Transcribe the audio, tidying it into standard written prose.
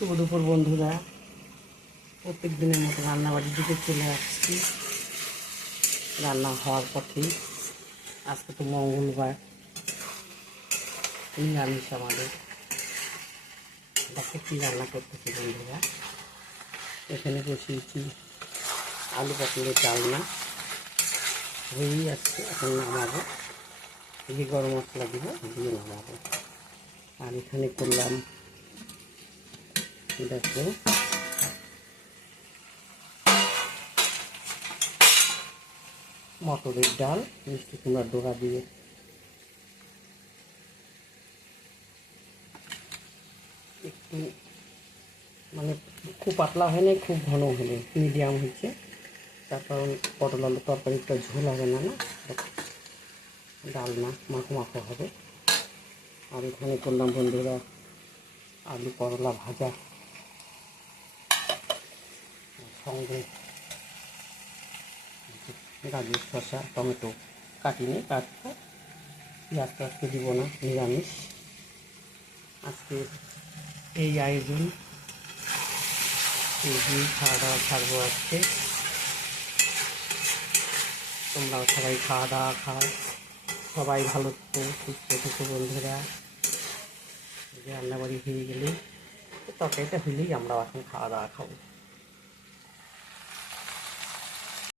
শুভ দুপুর বন্ধুরা, প্রত্যেক দিনের মতো রান্নাবাড়ির দিকে চলে আসছি। রান্না হওয়ার পথেই আজকে তো মঙ্গলবার, নিরামিষ আমাদের। দেখো কী রান্না করতেছি বন্ধুরা। এখানে বসিয়েছি আলু পটলের ডালনা, হয়েই আসছে। এখন নামাবো, এই গরম মশলা দিব, দিয়ে নামাবো। আর এখানে করলাম দেখো মটরের ডাল মিষ্টি কুমড়ার ডোকা দিয়ে। একটু মানে খুব পাতলা হয়নি, খুব ঘন হয়নি, মিডিয়াম হচ্ছে। তার কারণ পটল আলু তরকারিটা ঝোল হবে না, ডালনা মাখো মাখো হবে। আর এখানে করলাম বন্ধুরা আলু করলা ভাজা, সঙ্গে গাজর শসা টমেটো কাটিনি, কাটবো। পেঁয়াজ তো আজকে দিব না, নিরামিষ আজকে। এই আয়োজন, এই দিন খাওয়া দাওয়া ছাড়বো আজকে। তোমরাও সবাই খাওয়া দাওয়া খাও, সবাই ভালো থেকো, সুস্থ থেকো বন্ধুরা। রান্নাবাড়ি হয়ে গেলে তরকারিটা হলেই আমরা এখন খাওয়া দাওয়া খাবো।